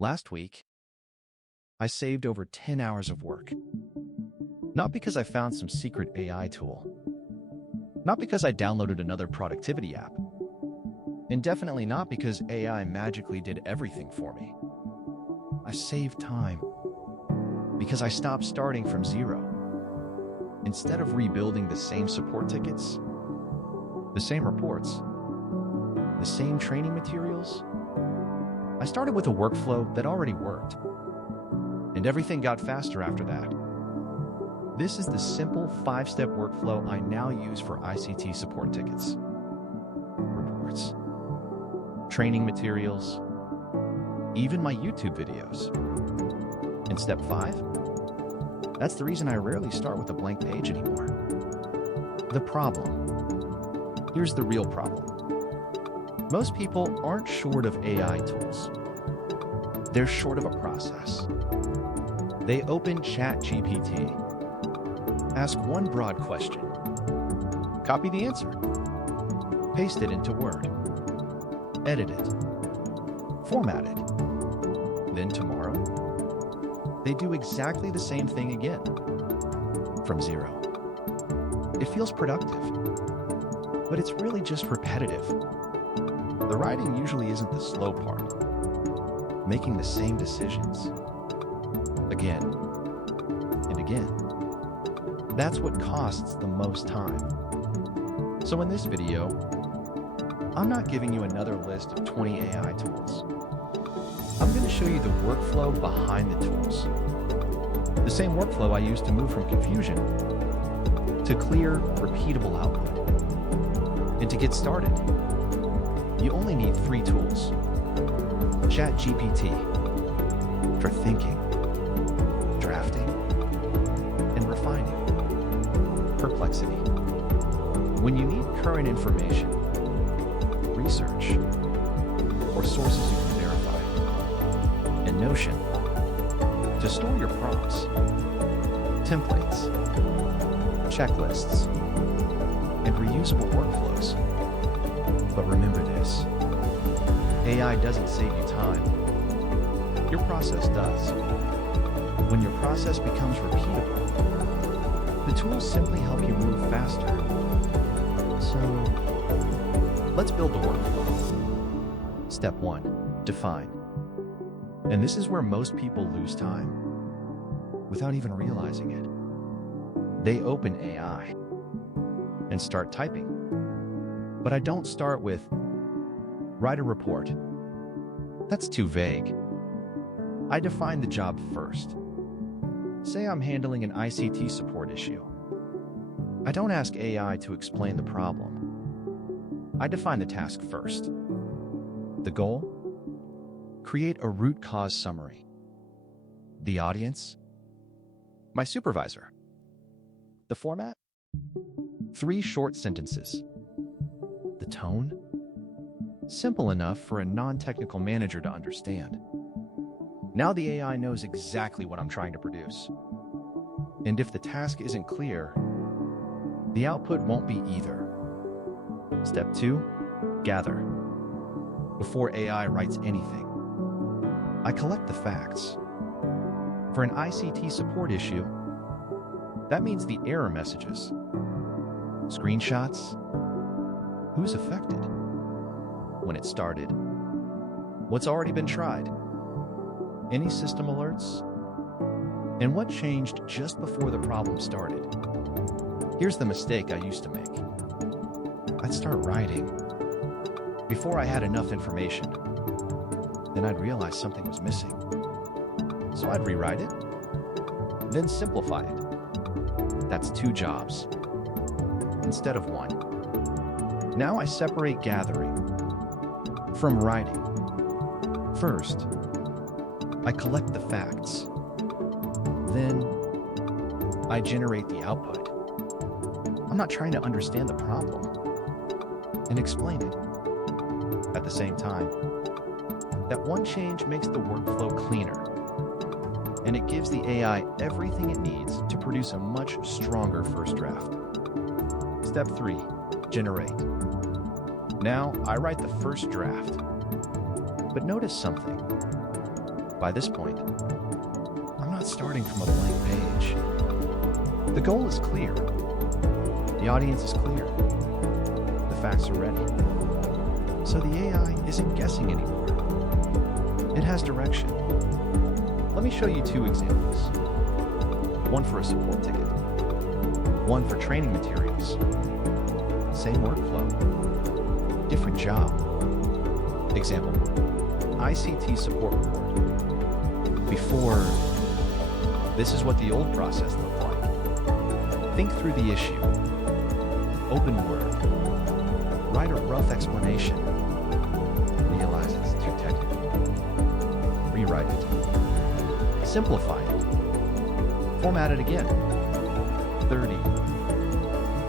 Last week, I saved over 10 hours of work. Not because I found some secret AI tool. Not because I downloaded another productivity app. And definitely not because AI magically did everything for me. I saved time because I stopped starting from zero. Instead of rebuilding the same support tickets, the same reports, the same training materials, I started with a workflow that already worked. And everything got faster after that. This is the simple 5-step workflow I now use for ICT support tickets, reports, training materials, even my YouTube videos. And step 5? That's the reason I rarely start with a blank page anymore. The problem. Here's the real problem. Most people aren't short of AI tools. They're short of a process. They open ChatGPT, ask one broad question, copy the answer, paste it into Word, edit it, format it. Then tomorrow, they do exactly the same thing again, from zero. It feels productive, but it's really just repetitive. The writing usually isn't the slow part, making the same decisions, again and again. That's what costs the most time. So in this video, I'm not giving you another list of 20 AI tools. I'm going to show you the workflow behind the tools. The same workflow I use to move from confusion to clear, repeatable output. And to get started, you only need 3 tools. ChatGPT for thinking, drafting, and refining. Perplexity when you need current information, research, or sources you can verify. And Notion to store your prompts, templates, checklists, and reusable workflows. But remember this, AI doesn't save you time. Your process does. When your process becomes repeatable, the tools simply help you move faster. So, let's build the workflow. Step 1, define. And this is where most people lose time, without even realizing it. They open AI and start typing. But I don't start with, write a report. That's too vague. I define the job first. Say I'm handling an ICT support issue. I don't ask AI to explain the problem. I define the task first. The goal? Create a root cause summary. The audience? My supervisor. The format? 3 short sentences. The tone? Simple enough for a non-technical manager to understand. Now the AI knows exactly what I'm trying to produce. And if the task isn't clear, the output won't be either. Step 2, gather. Before AI writes anything, I collect the facts. For an ICT support issue, that means the error messages, screenshots, who's affected, when it started, what's already been tried, any system alerts, and what changed just before the problem started. Here's the mistake I used to make. I'd start writing before I had enough information. Then I'd realize something was missing. So I'd rewrite it, then simplify it. That's 2 jobs instead of 1. Now I separate gathering from writing. First, I collect the facts. Then, I generate the output. I'm not trying to understand the problem and explain it. At the same time, that one change makes the workflow cleaner, and it gives the AI everything it needs to produce a much stronger first draft. Step 3, generate. Now, I write the first draft. But notice something. By this point, I'm not starting from a blank page. The goal is clear. The audience is clear. The facts are ready. So the AI isn't guessing anymore. It has direction. Let me show you two examples. One for a support ticket. One for training materials. Same workflow. Different job. Example 1. ICT support report. Before, this is what the old process looked like. Think through the issue. Open Word. Write a rough explanation. Realize it's too technical. Rewrite it. Simplify it. Format it again. 30,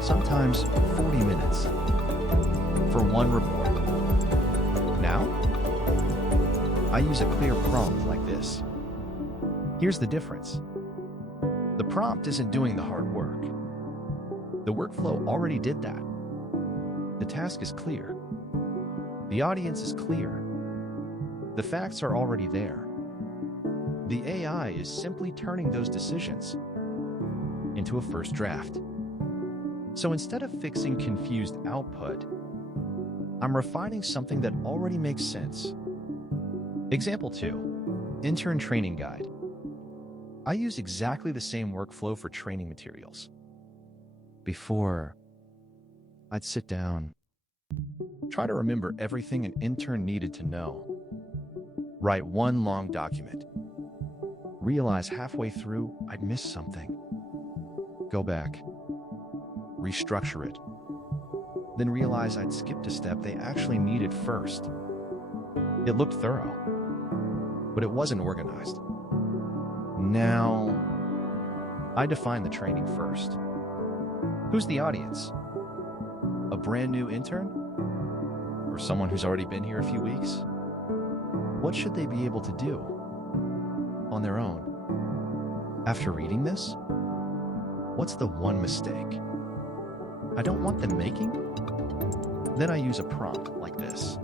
sometimes 40 minutes for one report. Now, I use a clear prompt like this. Here's the difference. The prompt isn't doing the hard work. The workflow already did that. The task is clear. The audience is clear. The facts are already there. The AI is simply turning those decisions into a first draft. So instead of fixing confused output, I'm refining something that already makes sense. Example 2, Intern Training Guide. I use exactly the same workflow for training materials. Before, I'd sit down, try to remember everything an intern needed to know, write one long document, realize halfway through I'd missed something, go back, restructure it, then realize I'd skipped a step they actually needed first. It looked thorough, but it wasn't organized. Now, I define the training first. Who's the audience? A brand new intern? Or someone who's already been here a few weeks? What should they be able to do on their own? After reading this, what's the one mistake I don't want them making? Then I use a prompt like this.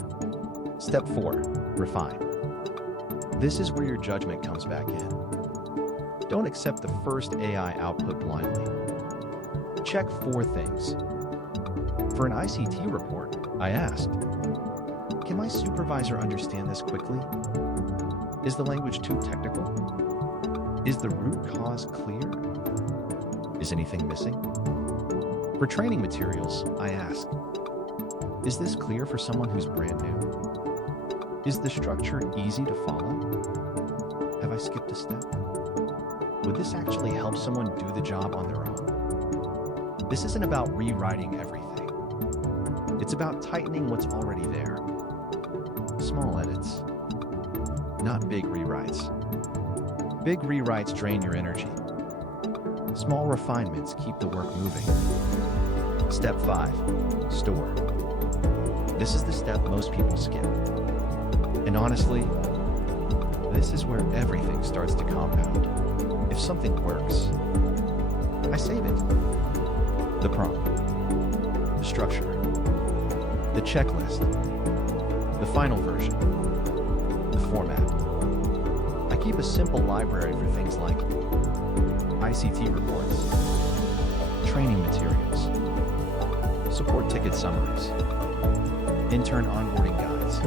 Step 4, refine. This is where your judgment comes back in. Don't accept the first AI output blindly. Check 4 things. For an ICT report, I asked, can my supervisor understand this quickly? Is the language too technical? Is the root cause clear? Is anything missing? For training materials, I asked, is this clear for someone who's brand new? Is the structure easy to follow? Have I skipped a step? Would this actually help someone do the job on their own? This isn't about rewriting everything. It's about tightening what's already there. Small edits, not big rewrites. Big rewrites drain your energy. Small refinements keep the work moving. Step 5, store. This is the step most people skip. And honestly, this is where everything starts to compound. If something works, I save it. The prompt, the structure, the checklist, the final version, the format. I keep a simple library for things like ICT reports, training materials, support ticket summaries, intern onboarding guides,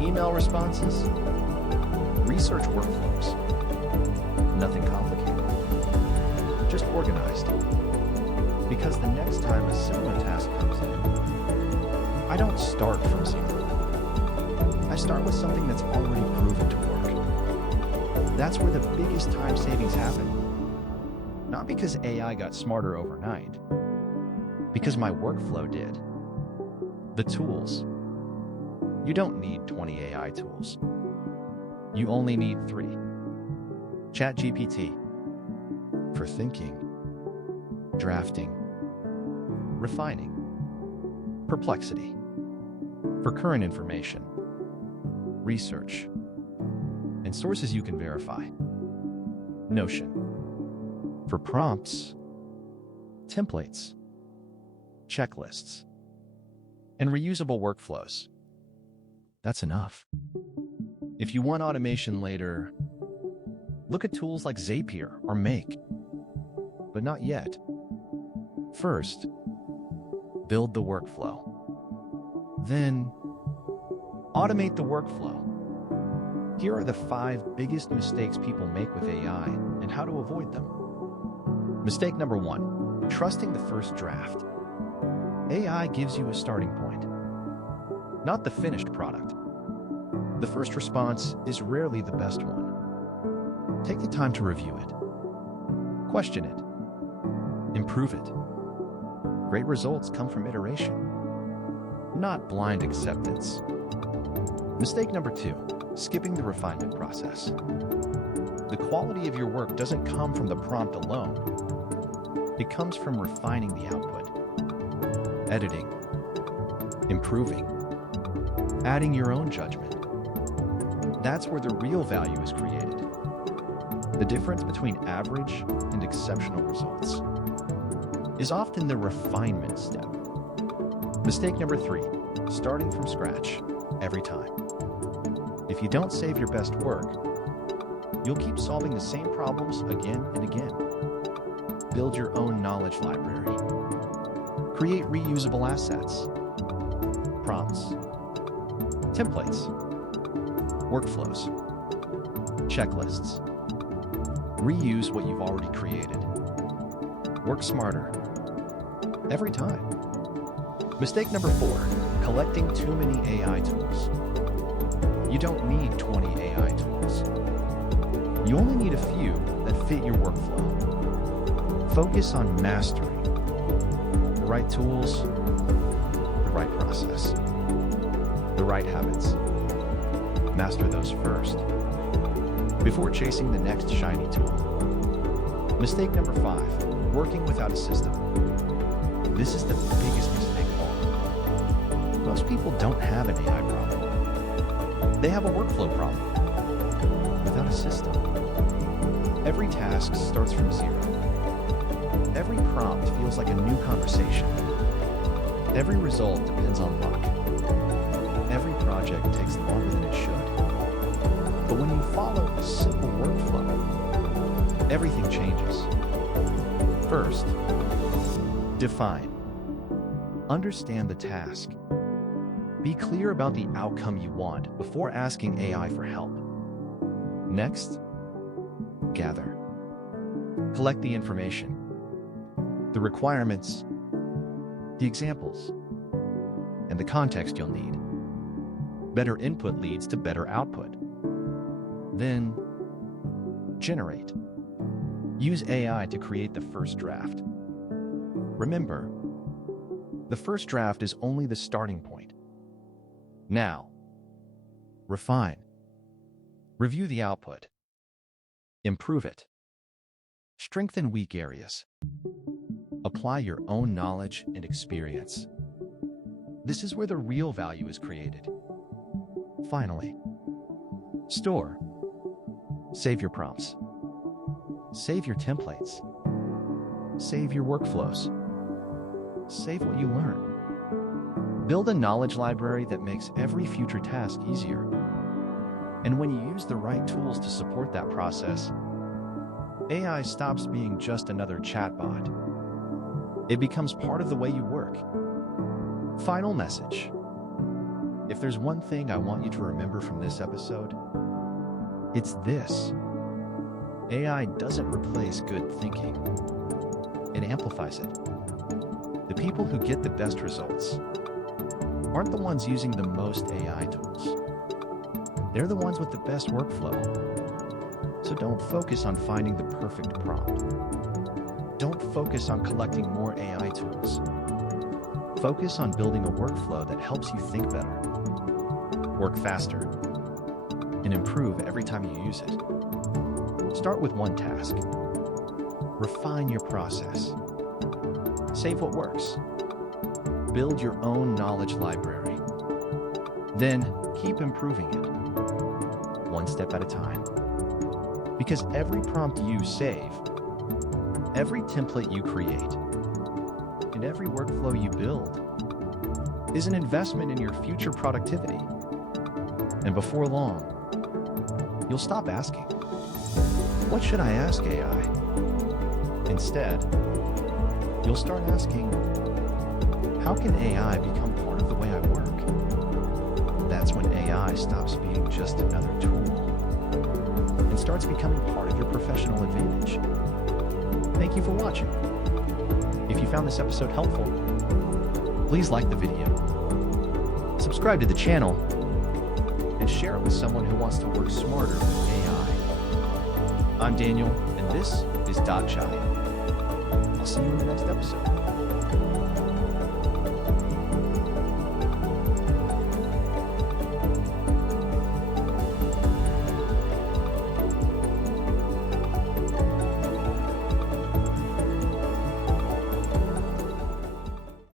email responses, research workflows. Nothing complicated, just organized. Because the next time a similar task comes in, I don't start from zero. I start with something that's already proven to work. That's where the biggest time savings happen. Not because AI got smarter overnight, because my workflow did. The tools. You don't need 20 AI tools. You only need 3. ChatGPT for thinking, drafting, refining. Perplexity for current information, research, and sources you can verify. Notion for prompts, templates, checklists, and reusable workflows. That's enough. If you want automation later, look at tools like Zapier or Make. But not yet. First, build the workflow. Then, automate the workflow. Here are the 5 biggest mistakes people make with AI and how to avoid them. Mistake number 1, trusting the first draft. AI gives you a starting point, not the finished product. The first response is rarely the best one. Take the time to review it. Question it. Improve it. Great results come from iteration, not blind acceptance. Mistake number 2, skipping the refinement process. The quality of your work doesn't come from the prompt alone. It comes from refining the output, editing, improving, adding your own judgment. That's where the real value is created. The difference between average and exceptional results is often the refinement step. Mistake number 3, starting from scratch every time. If you don't save your best work, you'll keep solving the same problems again and again. Build your own knowledge library. Create reusable assets, prompts, templates, workflows, checklists. Reuse what you've already created. Work smarter every time. Mistake number 4, collecting too many AI tools. You don't need 20 AI tools. You only need a few that fit your workflow. Focus on mastering the right tools, the right process, the right habits. Master those first before chasing the next shiny tool. Mistake number 5, working without a system. This is the biggest mistake of all. Most people don't have an AI problem. They have a workflow problem without a system. Every task starts from 0. Every prompt feels like a new conversation. Every result depends on luck. Every project takes longer than it should. But when you follow a simple workflow, everything changes. First, define. Understand the task. Be clear about the outcome you want before asking AI for help. Next, gather. Collect the information, the requirements, the examples, and the context you'll need. Better input leads to better output. Then, generate. Use AI to create the first draft. Remember, the first draft is only the starting point. Now, refine. Review the output. Improve it. Strengthen weak areas. Apply your own knowledge and experience. This is where the real value is created. Finally, store. Save your prompts. Save your templates. Save your workflows. Save what you learn. Build a knowledge library that makes every future task easier. And when you use the right tools to support that process, AI stops being just another chatbot. It becomes part of the way you work. Final message. If there's one thing I want you to remember from this episode, it's this. AI doesn't replace good thinking. It amplifies it. The people who get the best results aren't the ones using the most AI tools. They're the ones with the best workflow. So don't focus on finding the perfect prompt. Don't focus on collecting more AI tools. Focus on building a workflow that helps you think better, work faster, and improve every time you use it. Start with one task. Refine your process. Save what works. Build your own knowledge library. Then keep improving it, one step at a time. Because every prompt you save, every template you create, and every workflow you build is an investment in your future productivity. And before long, you'll stop asking, "What should I ask AI?" Instead, you'll start asking, "How can AI become part of the way I work?" That's when AI stops being just another tool and starts becoming part of your professional advantage. Thank you for watching. If you found this episode helpful, please like the video, subscribe to the channel, and share it with someone who wants to work smarter with AI. I'm Daniel, and this is DotCHAI. I'll see you in the next episode.